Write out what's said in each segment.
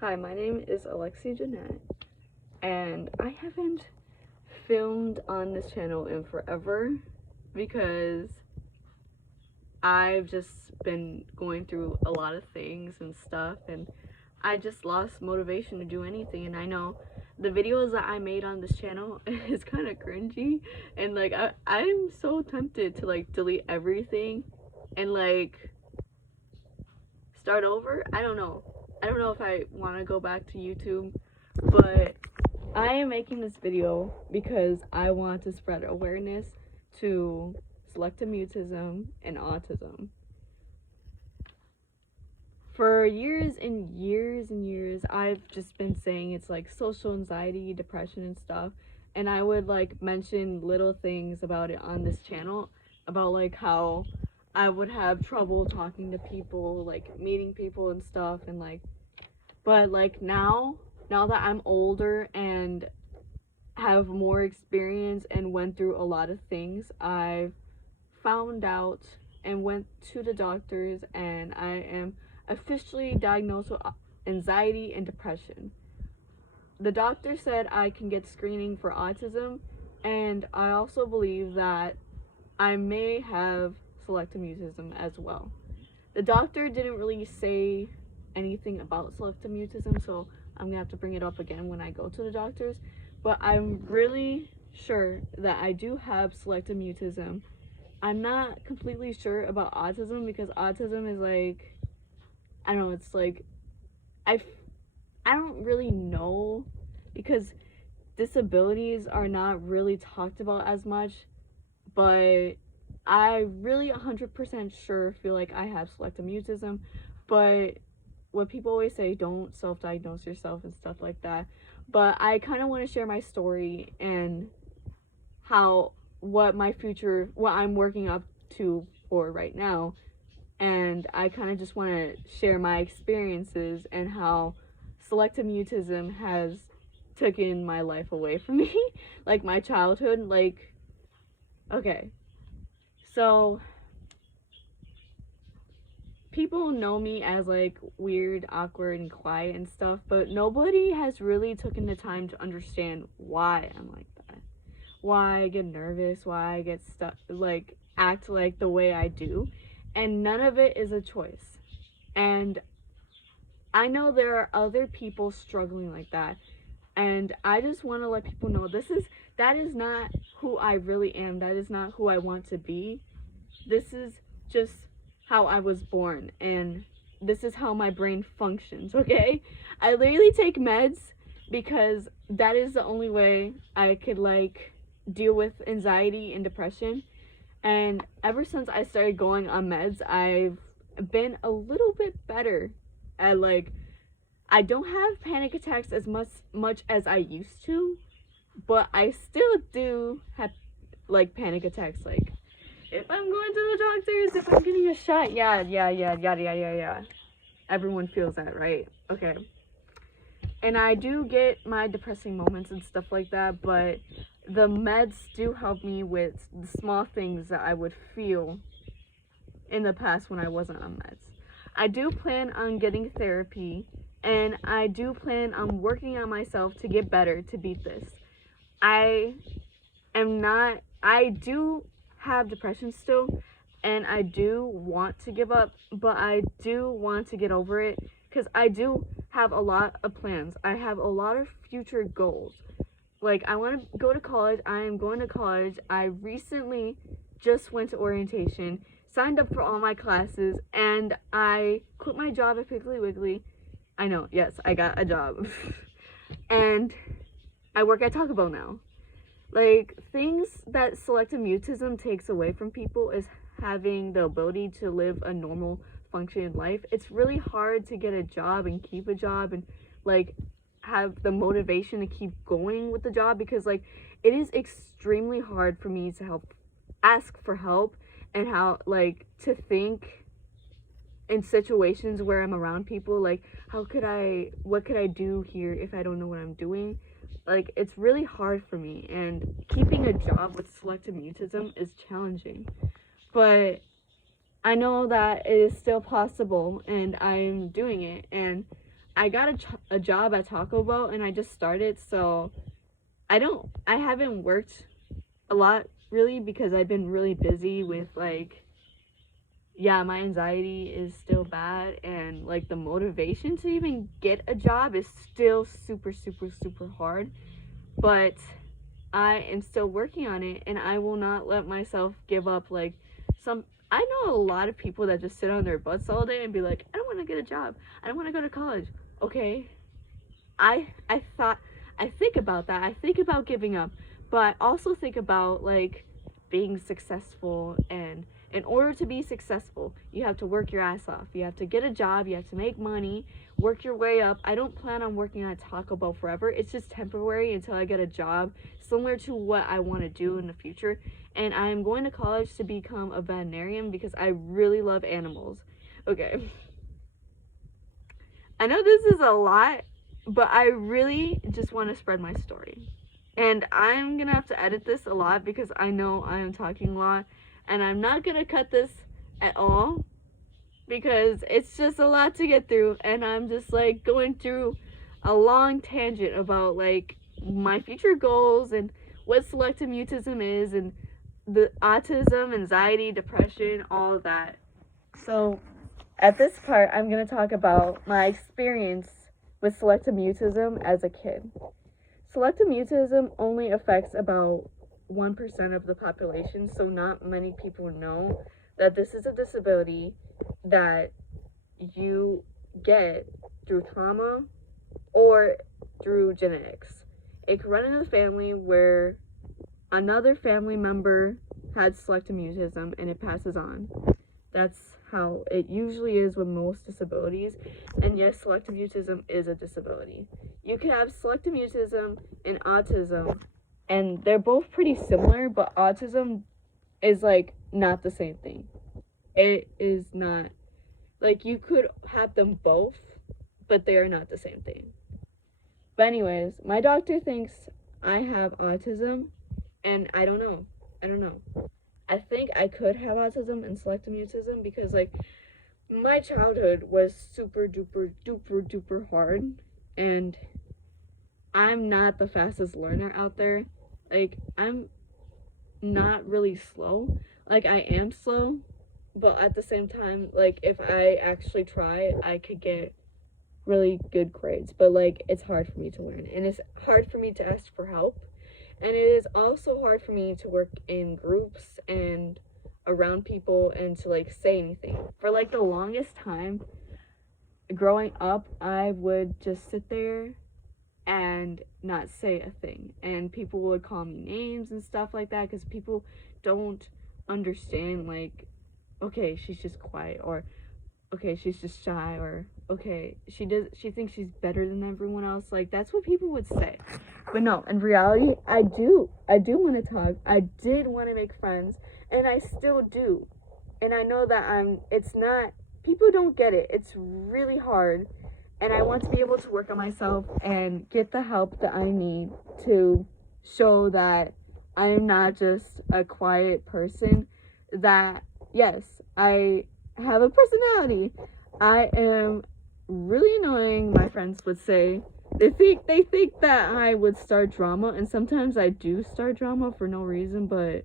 Hi, my name is Alexi Jeanette, and I haven't filmed on this channel in forever because I've just been going through a lot of things and stuff, and I just lost motivation to do anything. And I know the videos that I made on this channel is kind of cringy, and like I'm so tempted to like delete everything and like start over. I don't know if I want to go back to YouTube, but I am making this video because I want to spread awareness to selective mutism and autism. For years and years and years, I've just been saying it's like social anxiety, depression, and stuff. And I would like mention little things about it on this channel, about like how I would have trouble talking to people, like meeting people and stuff, and like, but like now that I'm older and have more experience and went through a lot of things, I've found out and went to the doctors, and I am officially diagnosed with anxiety and depression. The doctor said I can get screening for autism, and I also believe that I may have selective mutism as well. The doctor didn't really say anything about selective mutism, so I'm gonna have to bring it up again when I go to the doctors. But I'm really sure that I do have selective mutism. I'm not completely sure about autism because autism is like, I don't know, it's like, I don't really know because disabilities are not really talked about as much, but I really 100% sure feel like I have selective mutism. But what people always say, don't self-diagnose yourself and stuff like that. But I kind of want to share my story and what I'm working up to for right now. And I kind of just want to share my experiences and how selective mutism has taken my life away from me, like my childhood. Like, okay, so people know me as like weird, awkward, and quiet and stuff, but nobody has really taken the time to understand why I'm like that. Why I get nervous, why I get stuck, like act like the way I do. And none of it is a choice. And I know there are other people struggling like that. And I just want to let people know that is not who I really am. That is not who I want to be. This is just how I was born, and this is how my brain functions, okay? I literally take meds because that is the only way I could like deal with anxiety and depression. And ever since I started going on meds, I've been a little bit better at like, I don't have panic attacks as much as I used to, but I still do have like panic attacks, like if I'm going to the doctors, if I'm getting a shot, yeah. Everyone feels that, right? Okay. And I do get my depressing moments and stuff like that, but the meds do help me with the small things that I would feel in the past when I wasn't on meds. I do plan on getting therapy, and I do plan on working on myself to get better to beat this. I do have depression still, and I do want to give up, but I do want to get over it because I do have a lot of plans. I have a lot of future goals. Like, I want to go to college. I am going to college. I recently just went to orientation, signed up for all my classes, and I quit my job at Piggly Wiggly. I know, yes, I got a job. And I work at Taco Bell now. Like, things that selective mutism takes away from people is having the ability to live a normal functioning life. It's really hard to get a job and keep a job and like have the motivation to keep going with the job, because like it is extremely hard for me to ask for help, and how like to think in situations where I'm around people, like what could I do here if I don't know what I'm doing. Like, it's really hard for me, and keeping a job with selective mutism is challenging, but I know that it is still possible, and I'm doing it, and I got a job at Taco Bell, and I just started, so I haven't worked a lot really because I've been really busy with like, yeah, my anxiety is still bad, and like the motivation to even get a job is still super super super hard, but I am still working on it, and I will not let myself give up. Like, some I know a lot of people that just sit on their butts all day and be like, I don't want to get a job, I don't want to go to college. Okay, I thought, I think about that. I think about giving up, but I also think about like being successful, and in order to be successful, you have to work your ass off. You have to get a job, you have to make money, work your way up. I don't plan on working at Taco Bell forever. It's just temporary until I get a job similar to what I want to do in the future. And I'm going to college to become a veterinarian because I really love animals. Okay. I know this is a lot, but I really just want to spread my story. And I'm going to have to edit this a lot because I know I'm talking a lot, and I'm not going to cut this at all because it's just a lot to get through, and I'm just like going through a long tangent about like my future goals and what selective mutism is, and the autism, anxiety, depression, all of that. So at this part, I'm going to talk about my experience with selective mutism as a kid. Selective mutism only affects about 1% of the population, so not many people know that this is a disability that you get through trauma or through genetics. It can run in the family where another family member had selective mutism and it passes on. That's how it usually is with most disabilities. And yes, selective mutism is a disability. You can have selective mutism and autism, and they're both pretty similar, but autism is like not the same thing. It is not, like, you could have them both, but they are not the same thing. But anyways, my doctor thinks I have autism, and I don't know. I think I could have autism and selective mutism because like my childhood was super duper duper duper hard, and I'm not the fastest learner out there. Like, I'm not really slow. Like, I am slow, but at the same time, like, if I actually try, I could get really good grades. But like, it's hard for me to learn, and it's hard for me to ask for help. And it is also hard for me to work in groups and around people and to like say anything. For like the longest time growing up, I would just sit there and not say a thing. And people would call me names and stuff like that because people don't understand, like, okay, she's just quiet, or okay, she's just shy, or okay, she thinks she's better than everyone else. Like, that's what people would say. But no, in reality, I do want to talk. I did want to make friends, and I still do. And I know that it's not, people don't get it. It's really hard, and I want to be able to work on myself and get the help that I need to show that I am not just a quiet person, that yes, I have a personality. I am really annoying, my friends would say. They think that I would start drama, and sometimes I do start drama for no reason, but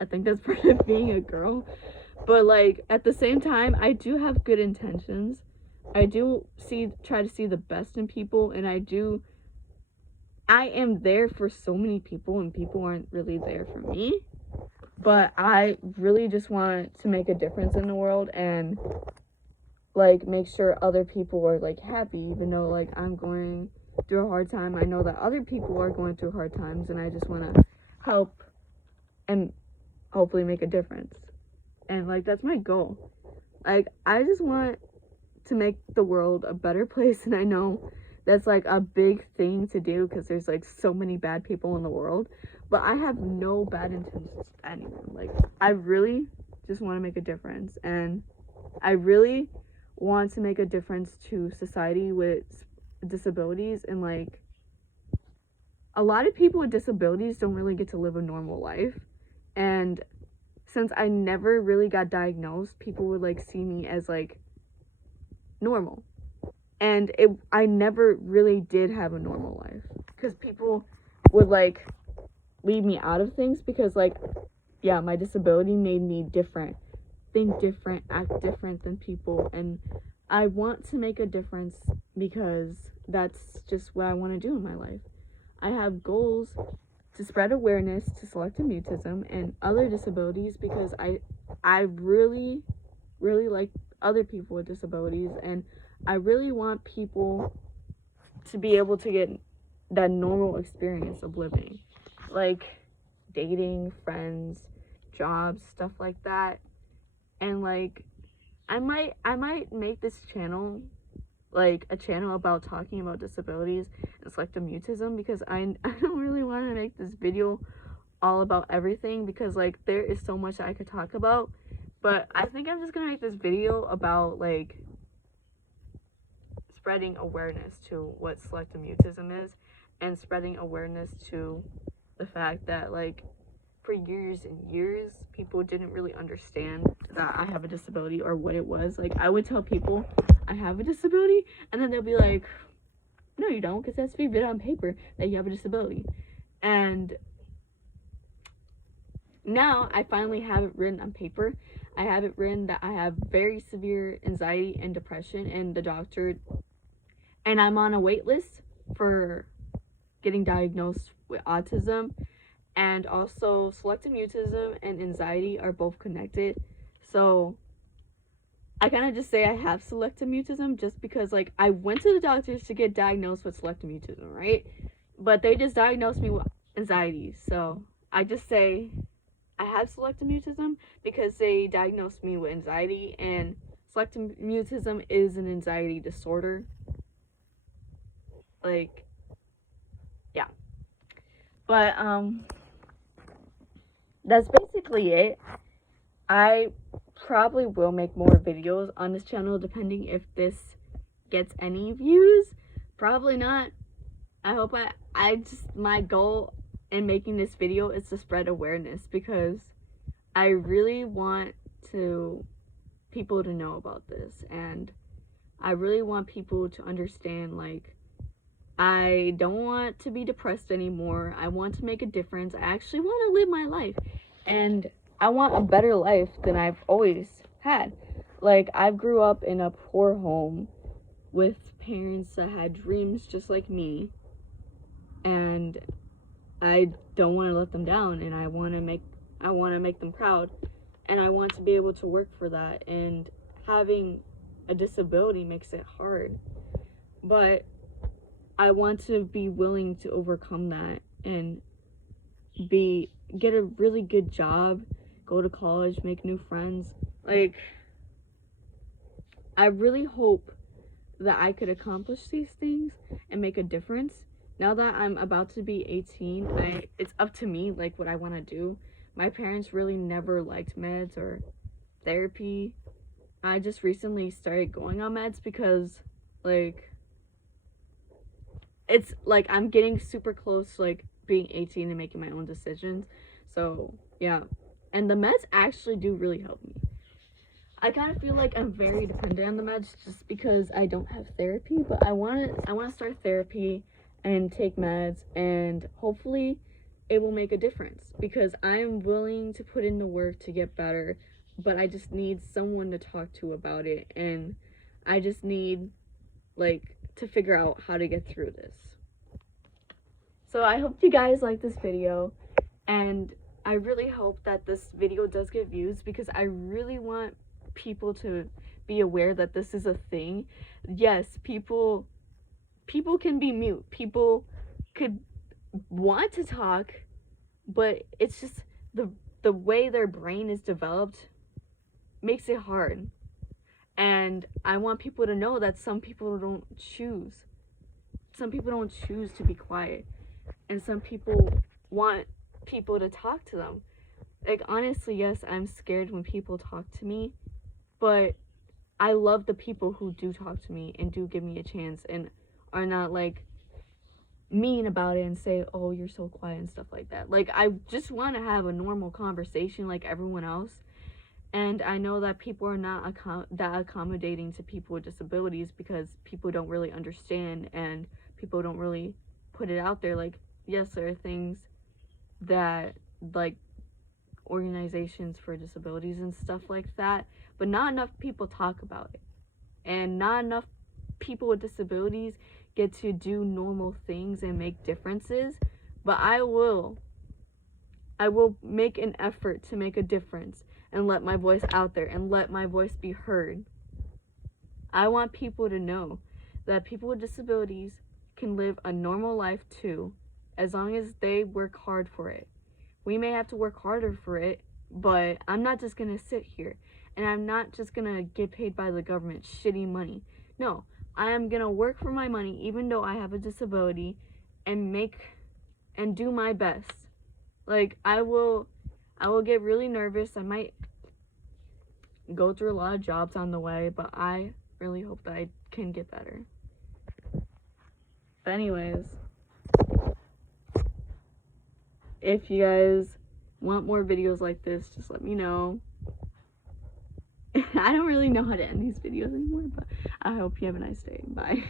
I think that's part of being a girl. But like, at the same time, I do have good intentions. I do try to see the best in people, and I am there for so many people, and people aren't really there for me. But I really just want to make a difference in the world, and like make sure other people are like happy, even though like I'm going through a hard time. I know that other people are going through hard times, and I just want to help and hopefully make a difference. And like, that's my goal. Like, I just want to make the world a better place, and I know that's like a big thing to do because there's like so many bad people in the world, but I have no bad intentions to anyone. Like, I really just want to make a difference, and I really want to make a difference to society with disabilities. And like, a lot of people with disabilities don't really get to live a normal life, and since I never really got diagnosed, people would like see me as like normal. And I never really did have a normal life because people would like leave me out of things because like, yeah, my disability made me different, think different, act different than people. And I want to make a difference because that's just what I want to do in my life. I have goals to spread awareness to selective mutism and other disabilities because I really like other people with disabilities, and I really want people to be able to get that normal experience of living, like dating, friends, jobs, stuff like that. And like I might make this channel like a channel about talking about disabilities and selective mutism because I don't really want to make this video all about everything because like there is so much I could talk about. But I think I'm just gonna make this video about like spreading awareness to what selective mutism is and spreading awareness to the fact that like for years and years people didn't really understand that I have a disability or what it was. Like I would tell people I have a disability and then they'll be like, no you don't, because that's to be written on paper that you have a disability. And now I finally have it written on paper. I have it written that I have very severe anxiety and depression, and the doctor, and I'm on a wait list for getting diagnosed with autism. And also selective mutism and anxiety are both connected. So I kind of just say I have selective mutism just because like I went to the doctors to get diagnosed with selective mutism, right? But they just diagnosed me with anxiety. So I just say I have selective mutism because they diagnosed me with anxiety, and selective mutism is an anxiety disorder. Like, yeah. But that's basically it. I probably will make more videos on this channel depending if this gets any views. Probably not. I hope I just, my goal in making this video is to spread awareness because I really want people to know about this, and I really want people to understand like I don't want to be depressed anymore. I want to make a difference. I actually want to live my life, and I want a better life than I've always had. Like I grew up in a poor home with parents that had dreams just like me, and I don't want to let them down, and I want to make them proud, and I want to be able to work for that. And having a disability makes it hard, but I want to be willing to overcome that and get a really good job, go to college, make new friends. Like I really hope that I could accomplish these things and make a difference. Now that I'm about to be 18, it's up to me like what I want to do. My parents really never liked meds or therapy. I just recently started going on meds because like it's like I'm getting super close to like being 18 and making my own decisions. So yeah, and the meds actually do really help me. I kind of feel like I'm very dependent on the meds just because I don't have therapy, but I want to start therapy and take meds, and hopefully it will make a difference because I'm willing to put in the work to get better, but I just need someone to talk to about it, and I just need like to figure out how to get through this. So I hope you guys like this video, and I really hope that this video does get views because I really want people to be aware that this is a thing. Yes, people can be mute. People could want to talk, but it's just the way their brain is developed makes it hard. And I want people to know that some people don't choose. Some people don't choose to be quiet, and some people want people to talk to them. Like honestly, yes, I'm scared when people talk to me, but I love the people who do talk to me and do give me a chance and are not like mean about it and say, oh, you're so quiet and stuff like that. Like I just want to have a normal conversation like everyone else, And I know that people are not that accommodating to people with disabilities because people don't really understand and people don't really put it out there. Like, yes, there are things that, like, organizations for disabilities and stuff like that, but not enough people talk about it. And not enough people with disabilities get to do normal things and make differences. But I will make an effort to make a difference and let my voice out there and let my voice be heard. I want people to know that people with disabilities can live a normal life too, as long as they work hard for it. We may have to work harder for it, but I'm not just gonna sit here and I'm not just gonna get paid by the government shitty money. No, I am gonna work for my money even though I have a disability and do my best. Like, I will get really nervous. I might go through a lot of jobs on the way, but I really hope that I can get better. But anyways, if you guys want more videos like this, just let me know. I don't really know how to end these videos anymore, but I hope you have a nice day. Bye.